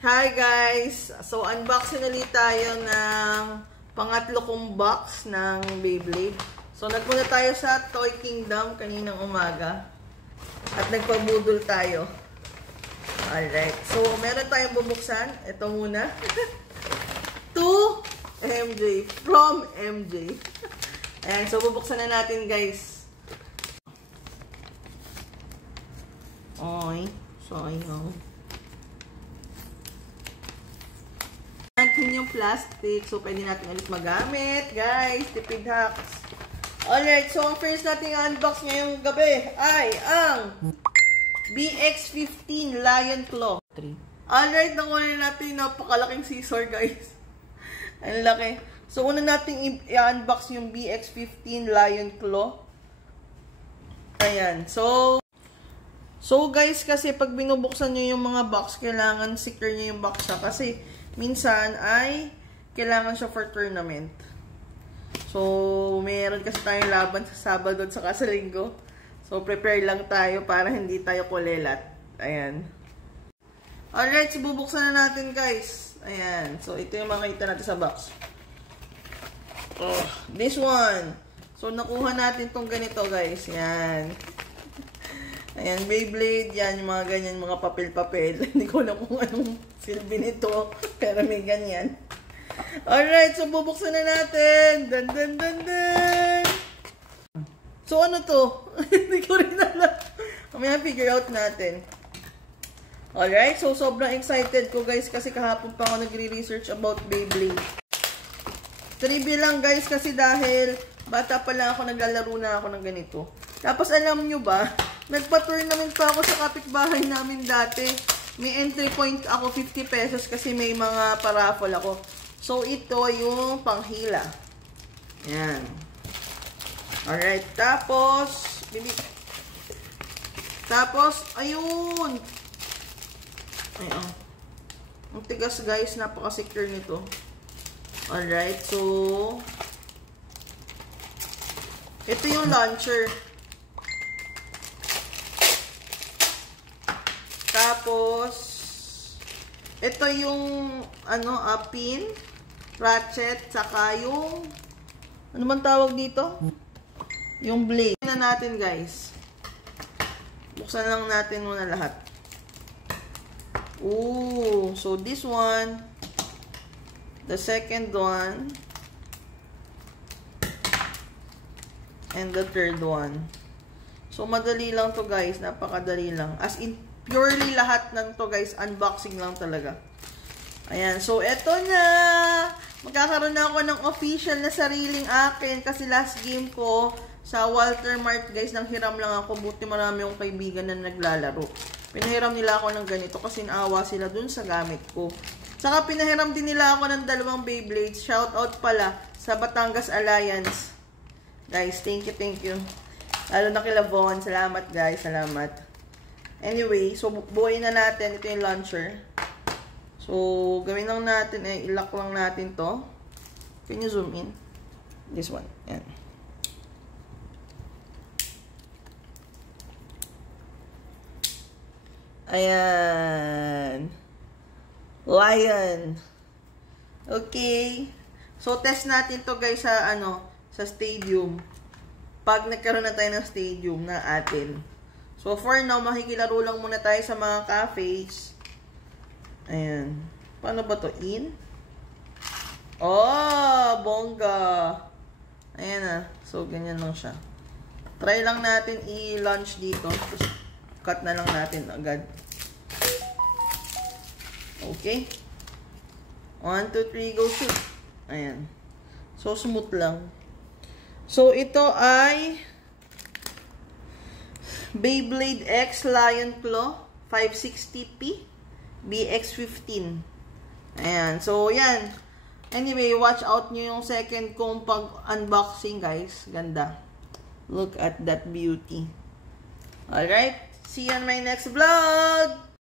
Hi guys! So, unboxing ulit tayo ng pangatlo kong box ng Beyblade. So, nagpunta tayo sa Toy Kingdom kaninang umaga. At nagpabudol tayo. Alright. So, meron tayong bubuksan. Ito muna. To MJ. From MJ. Ayan. So, bubuksan na natin guys. Oy. So, ayun. Natin yung plastic. So, pwede natin ulit magamit. Guys, tipid hacks. Alright, so ang first natin unbox ngayong gabi ay ang BX15 Lion Claw 3. Alright, nakuha natin yung napakalaking scissor, guys. Ang laki. So, una natin i-unbox yung BX15 Lion Claw. Ayan. So guys, kasi pag binubuksan nyo yung mga box, kailangan secure nyo yung box siya. Kasi minsan ay kailangan siya for tournament. So, meron kasi tayong laban sa Sabado at saka sa Linggo. So, prepare lang tayo para hindi tayo kulelat. Ayan. Alright, so bubuksan na natin guys. Ayan. So, ito yung makita natin sa box. Oh, this one. So, nakuha natin tong ganito guys. Ayan. Ayan, Beyblade. Yan, yung mga ganyan, mga papel-papel. Hindi ko alam kung anong silbi nito. Pero may ganyan. Alright, so bubuksan na natin. Dun, dun, dun, dun. So, ano to? Hindi ko rin alam. Mamaya figure out natin. Alright, so sobrang excited ko guys kasi kahapon pa ako nagre-research about Beyblade. Trivia lang guys kasi dahil bata pa lang ako, naglalaro na ako ng ganito. Tapos alam nyo ba, nagpa-tournament pa ako sa kapitbahay namin dati. May entry point ako 50 pesos kasi may mga paraffle ako. So, ito yung panghila. Yan. Alright. Tapos, ayun. Ayun. Ang tigas guys. Napaka-secure nito. Alright. So, ito yung launcher. Tapos, ito yung, pin, ratchet, saka yung, ano man tawag dito? Yung blade. Na natin, guys. Buksan lang natin muna lahat. Ooh, so this one, the second one, and the third one. So, madali lang to, guys. Napakadali lang. As in, purely lahat ng to guys, unboxing lang talaga. Ayan, so eto na. Magkakaroon na ako ng official na sariling akin kasi last game ko sa Walter Mart guys, nang hiram lang ako. Buti marami akong kaibigan na naglalaro. Pinahiram nila ako ng ganito kasi naawa sila dun sa gamit ko. Saka pinahiram din nila ako ng 2 Beyblades. Shout out pala sa Batangas Alliance. Guys, thank you. Lalo na kila Von. Salamat guys, salamat. Anyway, so buuin na natin. Ito yung launcher. So, gawin lang natin, ilock lang natin to. Can you zoom in? This one. Yan. Ayan. Lion. Okay. So, test natin to guys sa, sa stadium. Pag nagkaroon na tayo ng stadium na atin. So, for now, makikilaro lang muna tayo sa mga cafes. Ayan. Paano ba to? In? Oh, bongga. Ayan na. So, ganyan lang siya. Try lang natin i-launch dito. Tapos, cut na lang natin agad. Okay. 1, 2, 3, go shoot. Ayan. So, smooth lang. So, ito ay Beyblade X Lion Claw 560p BX15. Ayan. So, yan. Anyway, watch out nyo yung second kong pag-unboxing, guys. Ganda. Look at that beauty. Alright. See you on my next vlog.